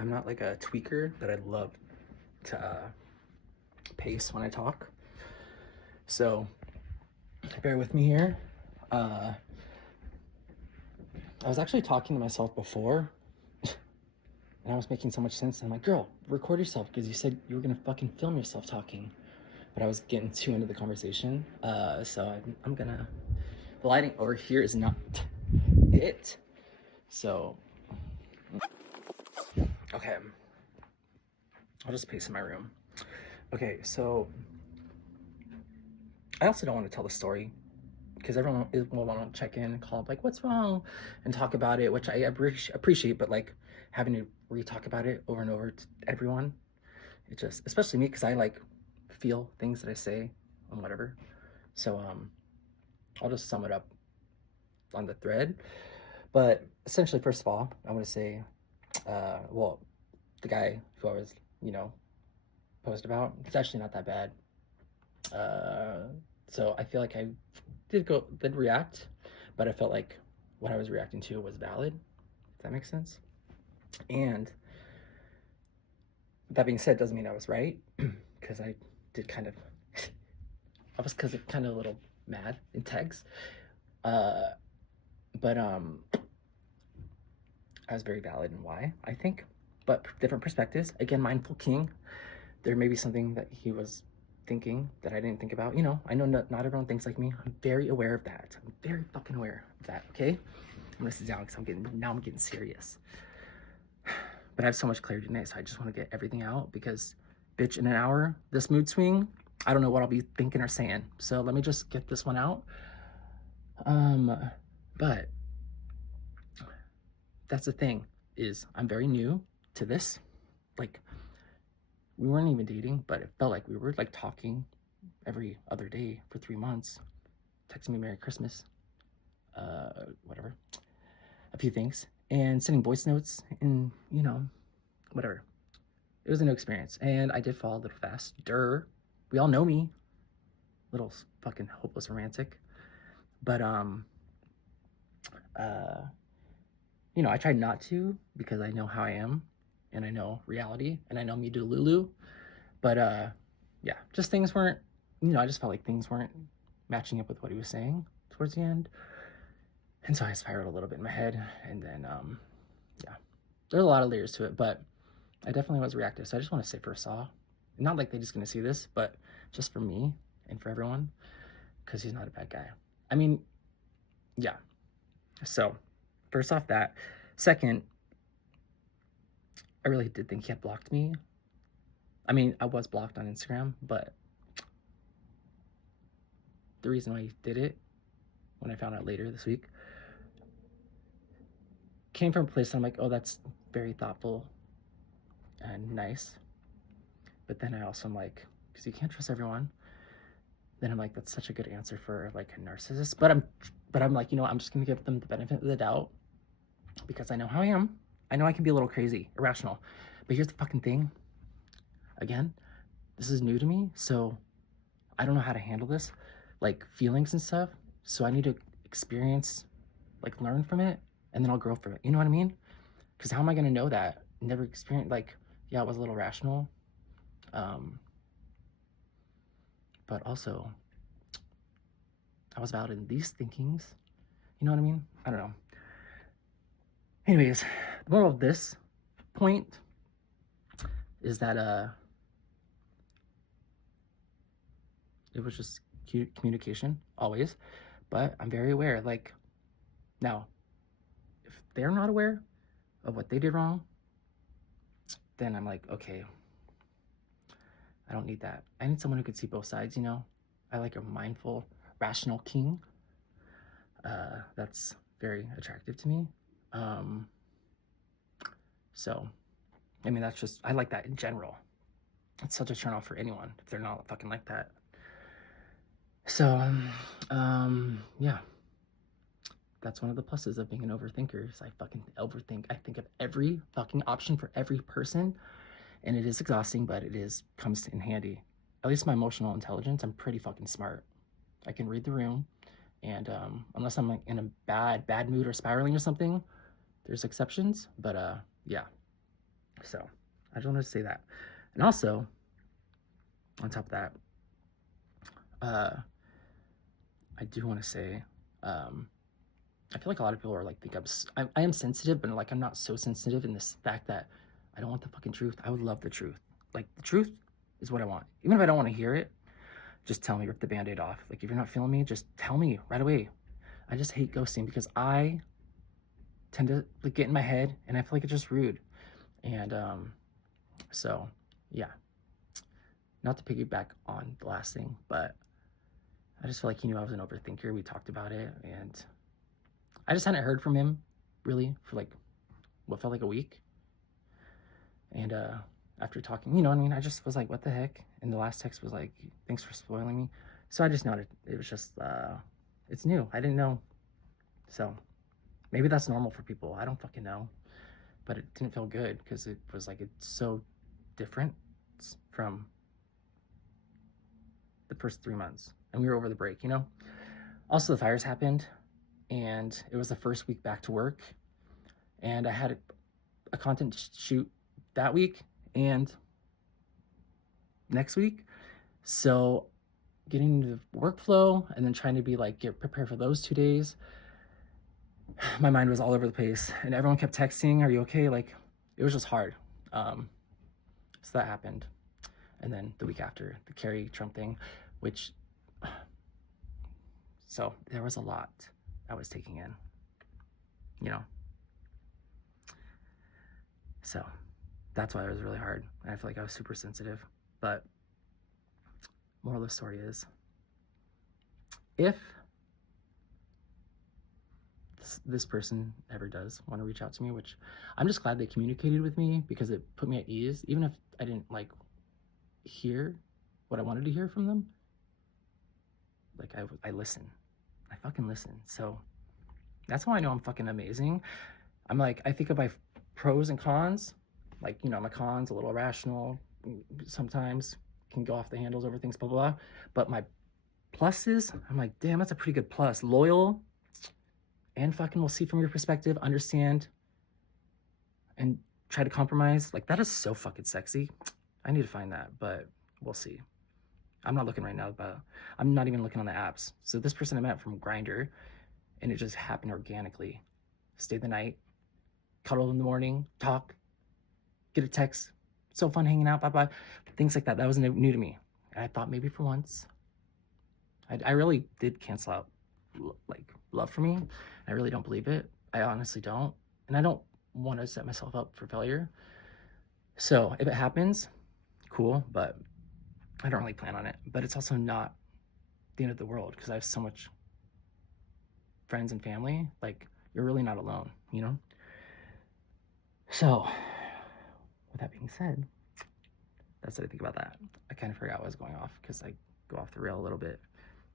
I'm not like a tweaker, but I love to pace when I talk. So bear with me here. I was actually talking to myself before, and I was making so much sense. And I'm like, girl, record yourself because you said you were gonna fucking film yourself talking. But I was getting too into the conversation. So I'm gonna. The lighting over here is not it. So, okay. I'll just pace in my room. Okay, so I also don't want to tell the story because everyone will want to check in and call up like, what's wrong? And talk about it, which I appreciate, but like having to re-talk about it over and over to everyone, it just, especially me, because I like feel things that I say and whatever. So, I'll just sum it up on the thread. But essentially, first of all, I want to say, well, the guy who I was, post about, it's actually not that bad. So I feel like I did react, but I felt like what I was reacting to was valid, if that makes sense. And that being said, doesn't mean I was right, because I did kind of, I was kind of a little mad in text. But I was very valid in why, I think. But different perspectives. Again, mindful king. There may be something that he was thinking that I didn't think about. I know not everyone thinks like me. I'm very aware of that. I'm very fucking aware of that, okay? I'm gonna sit down because I'm getting serious. But I have so much clarity tonight, so I just want to get everything out because, bitch, in an hour, this mood swing, I don't know what I'll be thinking or saying. So let me just get this one out. But that's the thing, is I'm very new to this. Like, we weren't even dating, but it felt like we were like talking every other day for 3 months, texting me Merry Christmas, whatever, a few things, and sending voice notes, and whatever. It was a new experience, and I did fall a little fast. We all know me, little fucking hopeless romantic, but I tried not to because I know how I am, and I know reality, and I know me do Lulu, but yeah, just things weren't. I just felt like things weren't matching up with what he was saying towards the end. And so I spiraled a little bit in my head. And then, yeah, there's a lot of layers to it, but I definitely was reactive. So I just want to say first off, not like they're just going to see this, but just for me and for everyone, because he's not a bad guy. I mean, yeah. So first off that. Second, I really did think he had blocked me. I mean, I was blocked on Instagram, but the reason why he did it, when I found out later this week, came from a place I'm like, oh, that's very thoughtful and nice. But then I also am like, because you can't trust everyone. Then I'm like, that's such a good answer for like a narcissist. But I'm like, I'm just gonna give them the benefit of the doubt because I know how I am. I know I can be a little crazy, irrational. But here's the fucking thing. Again, this is new to me, so I don't know how to handle this, like feelings and stuff. So I need to experience, like learn from it, and then I'll grow from it. You know what I mean? Because how am I gonna know that? Never experienced. Like, yeah, it was a little rational, but also I was valid in these thinkings. You know what I mean? I don't know. Anyways, the moral of this point is that it was just communication always, but I'm very aware. Like, now, if they're not aware of what they did wrong, then I'm like, okay, I don't need that. I need someone who could see both sides. I like a mindful, rational king. That's very attractive to me. So, I mean, I like that in general. It's such a turn off for anyone if they're not fucking like that. So, yeah. That's one of the pluses of being an overthinker is I fucking overthink. I think of every fucking option for every person, and it is exhausting, but comes in handy. At least my emotional intelligence, I'm pretty fucking smart. I can read the room, and unless I'm like in a bad mood or spiraling or something, there's exceptions, but yeah. So I just wanted to say that. And also, on top of that, uh, I do want to say, um, I feel like a lot of people are like, think I am sensitive, but like I'm not so sensitive in this fact that I don't want the fucking truth. I would love the truth. Like the truth is what I want. Even if I don't want to hear it, just tell me, rip the band-aid off. Like if you're not feeling me, just tell me right away. I just hate ghosting because I tend to like get in my head and I feel like it's just rude. And so yeah, not to piggyback on the last thing, but I just feel like he knew I was an overthinker. We talked about it, and I just hadn't heard from him really for like what felt like a week. And after talking, you know what I mean? I just was like, what the heck? And the last text was like, thanks for spoiling me. So I just noted it was just, it's new. I didn't know. So maybe that's normal for people. I don't fucking know. But it didn't feel good because it was like, it's so different from the first 3 months. And we were over the break, you know? Also, the fires happened, and it was the first week back to work. And I had a content shoot that week and next week. So getting into the workflow and then trying to be like, get prepared for those 2 days, my mind was all over the place, and everyone kept texting, are you okay? Like it was just hard. So that happened. And then the week after, the Kerry Trump thing, which, so there was a lot I was taking in, you know? So that's why it was really hard. And I feel like I was super sensitive. But moral of the story is, if this person ever does want to reach out to me, which I'm just glad they communicated with me because it put me at ease, even if I didn't like hear what I wanted to hear from them. Like I listen. I fucking listen. So that's how I know I'm fucking amazing. I'm like, I think of my pros and cons. Like, you know, my cons, a little irrational, sometimes can go off the handles over things, blah, blah, blah. But my pluses, I'm like, damn, that's a pretty good plus. Loyal, and fucking will see from your perspective, understand, and try to compromise. Like, that is so fucking sexy. I need to find that, but we'll see. I'm not looking right now, but I'm not even looking on the apps. So this person I met from Grindr, and it just happened organically. Stayed the night, cuddle in the morning, talk, get a text. So fun hanging out, bye bye. Things like that. That was new to me. And I thought maybe for once, I really did cancel out like love for me. I really don't believe it. I honestly don't. And I don't want to set myself up for failure. So if it happens, cool, but I don't really plan on it. But it's also not the end of the world because I have so much friends and family. Like, you're really not alone, you know? So, with that being said, that's what I think about that. I kind of forgot what I was going off because I go off the rail a little bit,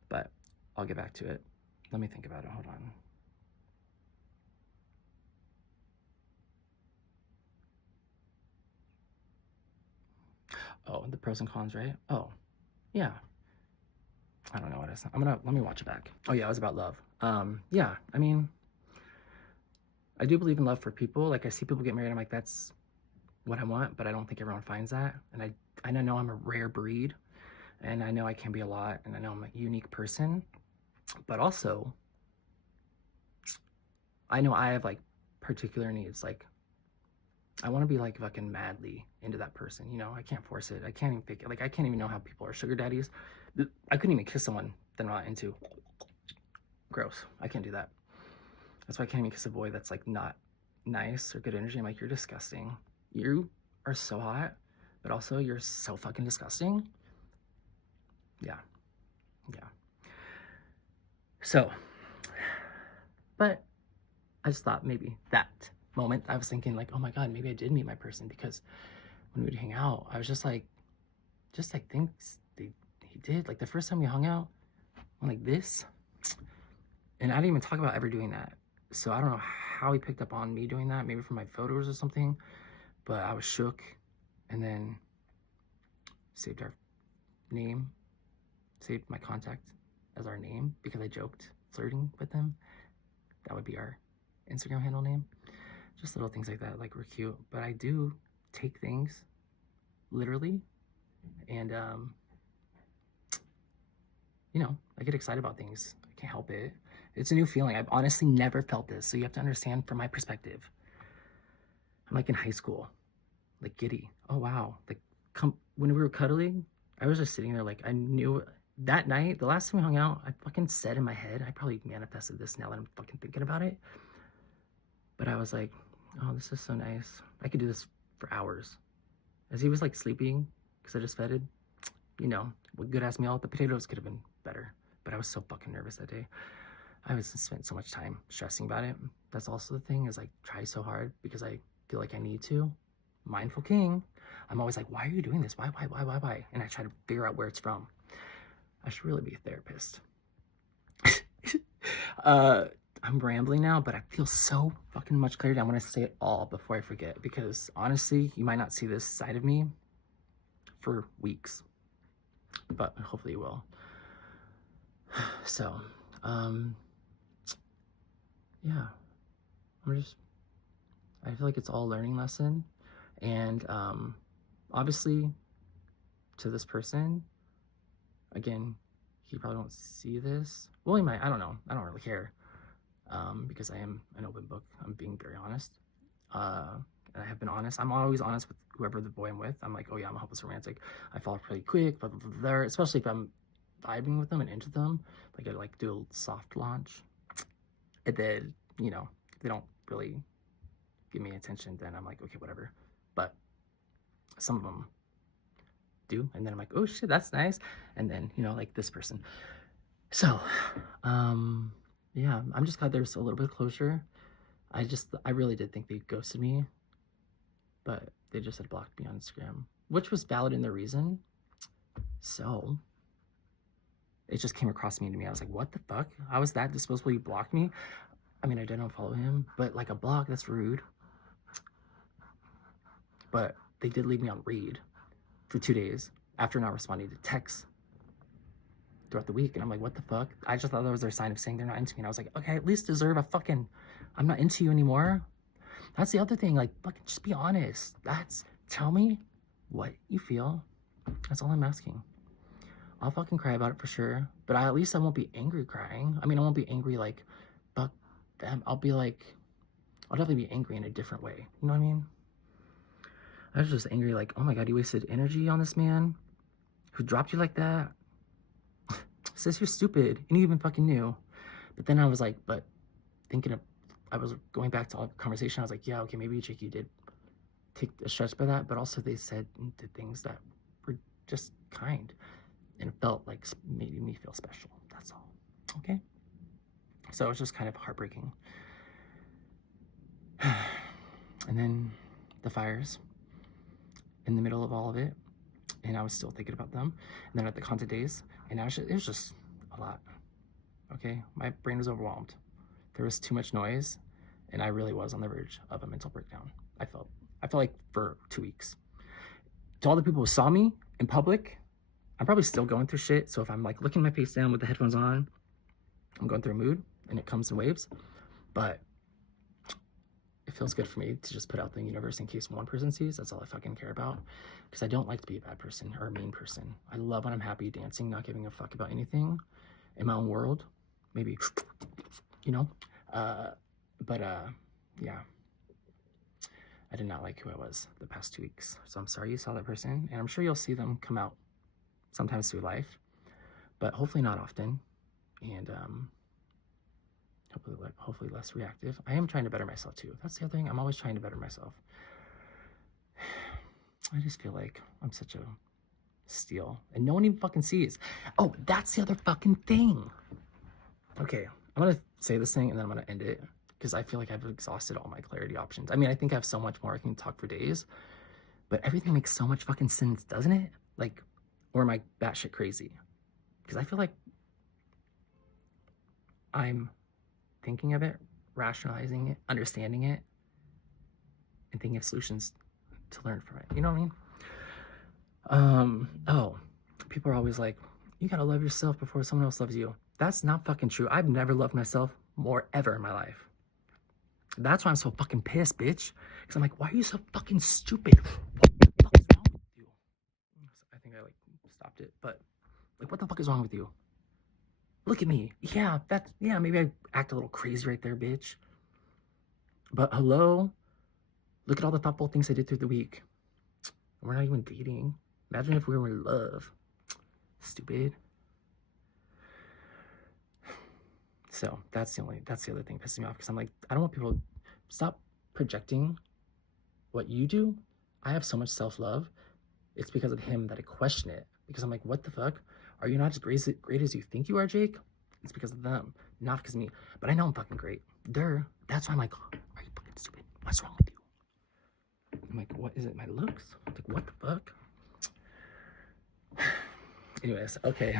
but I'll get back to it. Let me think about it. Hold on. Oh, the pros and cons, right? Oh, yeah. I don't know what it is. Let me watch it back. Oh yeah, it was about love. Yeah, I mean, I do believe in love for people. Like I see people get married, I'm like, that's what I want, but I don't think everyone finds that. And I know I'm a rare breed, and I know I can be a lot, and I know I'm a unique person, but also I know I have like particular needs. Like I want to be like fucking madly into that person, you know? I can't force it. I can't even pick it. Like I can't even know how people are sugar daddies. I couldn't even kiss someone that I'm not into. Gross. I can't do that. That's why I can't even kiss a boy that's like not nice or good energy. I'm like, you're disgusting. You are so hot, but also you're so fucking disgusting. Yeah. Yeah. So, but I just thought maybe that moment I was thinking like, oh my God, maybe I did meet my person because when we would hang out, I was just like things he did. Like the first time we hung out, I'm like this. And I didn't even talk about ever doing that. So I don't know how he picked up on me doing that, maybe from my photos or something, but I was shook, and then saved our name, saved my contact as our name because I joked flirting with him. That would be our Instagram handle name. Just little things like that, like we're cute. But I do take things literally, and I get excited about things. I can't help it. It's a new feeling. I've honestly never felt this, so you have to understand from my perspective. I'm like in high school, like giddy. Oh wow, like when we were cuddling, I was just sitting there like I knew that night, the last time we hung out, I fucking said in my head, I probably manifested this now that I'm fucking thinking about it. But I was like, oh, this is so nice. I could do this for hours. As he was like sleeping, because I just fed him, with good ass meal, the potatoes could have been better. But I was so fucking nervous that day. I was spent so much time stressing about it. That's also the thing is I try so hard because I feel like I need to. Mindful king. I'm always like, why are you doing this? Why? And I try to figure out where it's from. I should really be a therapist. I'm rambling now, but I feel so fucking much clearer. I want to say it all before I forget because honestly, you might not see this side of me for weeks, but hopefully you will. So, yeah, I feel like it's all a learning lesson. And obviously, to this person, again, he probably won't see this. Well, he might. I don't know. I don't really care because I am an open book. I'm being very honest. And I have been honest. I'm always honest with whoever the boy I'm with. I'm like, oh yeah, I'm a hopeless romantic. I fall pretty quick, blah, blah, blah, blah, especially if I'm vibing with them and into them. Like I like do a soft launch. And then, if they don't really give me attention, then I'm like, okay, whatever. But some of them do. And then I'm like, oh shit, that's nice. And then, like this person. So, yeah, I'm just glad there's a little bit of closure. I really did think they ghosted me, but they just had blocked me on Instagram, which was valid in their reason. So it just came across me to me. I was like, what the fuck? How was that disposable? You blocked me? I mean, I didn't follow him, but like a block, that's rude. But they did leave me on read for 2 days after not responding to texts throughout the week. And I'm like, what the fuck? I just thought that was their sign of saying they're not into me. And I was like, okay, at least deserve a fucking, I'm not into you anymore. That's the other thing. Like, fucking just be honest. Tell me what you feel. That's all I'm asking. I'll fucking cry about it for sure. But at least I won't be angry crying. I mean, I won't be angry like, fuck them. I'll definitely be angry in a different way. You know what I mean? I was just angry like, oh my God, you wasted energy on this man who dropped you like that. Says you're stupid and you even fucking knew. But then I was like, I was going back to all the conversation. I was like, yeah, okay, maybe Jakey did take a stretch by that, but also they said and did things that were just kind and it felt like made me feel special. That's all. Okay. So it was just kind of heartbreaking. And then the fires in the middle of all of it, and I was still thinking about them. And then at the Content Days, and it was just a lot. Okay, my brain was overwhelmed. There was too much noise, and I really was on the verge of a mental breakdown. I felt like for 2 weeks. To all the people who saw me in public, I'm probably still going through shit. So if I'm like looking my face down with the headphones on, I'm going through a mood, and it comes in waves. But it feels good for me to just put out the universe in case one person sees. That's all I fucking care about. Because I don't like to be a bad person or a mean person. I love when I'm happy dancing, not giving a fuck about anything in my own world. Maybe, yeah. I did not like who I was the past 2 weeks. So I'm sorry you saw that person. And I'm sure you'll see them come out sometimes through life. But hopefully not often. And hopefully less reactive. I am trying to better myself too. That's the other thing. I'm always trying to better myself. I just feel like I'm such a steal and no one even fucking sees. Oh, that's the other fucking thing. Okay, I'm gonna say this thing and then I'm gonna end it because I feel like I've exhausted all my clarity options. I mean, I think I have so much more. I can talk for days, but everything makes so much fucking sense, doesn't it? Like, or am I batshit crazy? Because I feel like I'm thinking of it, rationalizing it, understanding it, and thinking of solutions to learn from it. You know what I mean? People are always like, you gotta love yourself before someone else loves you. That's not fucking true. I've never loved myself more ever in my life. That's why I'm so fucking pissed, bitch. Because I'm like, why are you so fucking stupid? What the fuck is wrong with you? I think I like stopped it, but like, what the fuck is wrong with you? Look at me. Yeah, maybe I act a little crazy right there, bitch. But hello, look at all the thoughtful things I did through the week. We're not even dating. Imagine if we were in love. Stupid. So that's the other thing pissing me off, because I'm like, I don't want people to stop projecting what you do. I have so much self-love. It's because of him that I question it. Because I'm like, what the fuck? Are you not as great as you think you are, Jake? It's because of them, not because of me. But I know I'm fucking great. That's why I'm like, are you fucking stupid? What's wrong with you? I'm like, what is it? My looks? Like, what the fuck? Anyways, okay.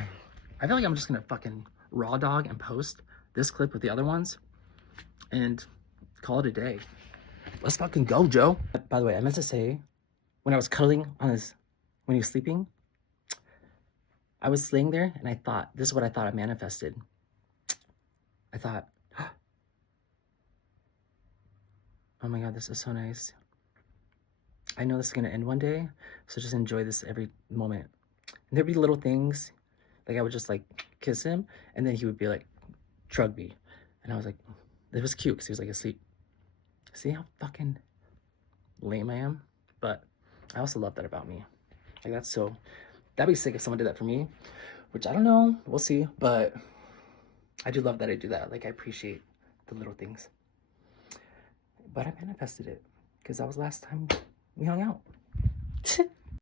I feel like I'm just gonna fucking raw dog and post this clip with the other ones and call it a day. Let's fucking go, Joe. By the way, I meant to say, when I was cuddling on when he was sleeping, I was laying there and I thought, this is what I thought I manifested. I thought, oh my God, this is so nice. I know this is gonna end one day, so just enjoy this every moment. And there'd be little things, like I would just like kiss him, and then he would be like, shrug me. And I was like, it was cute because he was like asleep. See how fucking lame I am? But I also love that about me. Like, that'd be sick if someone did that for me, which I don't know, we'll see. But I do love that I do that. Like, I appreciate the little things. But I manifested it because that was the last time we hung out.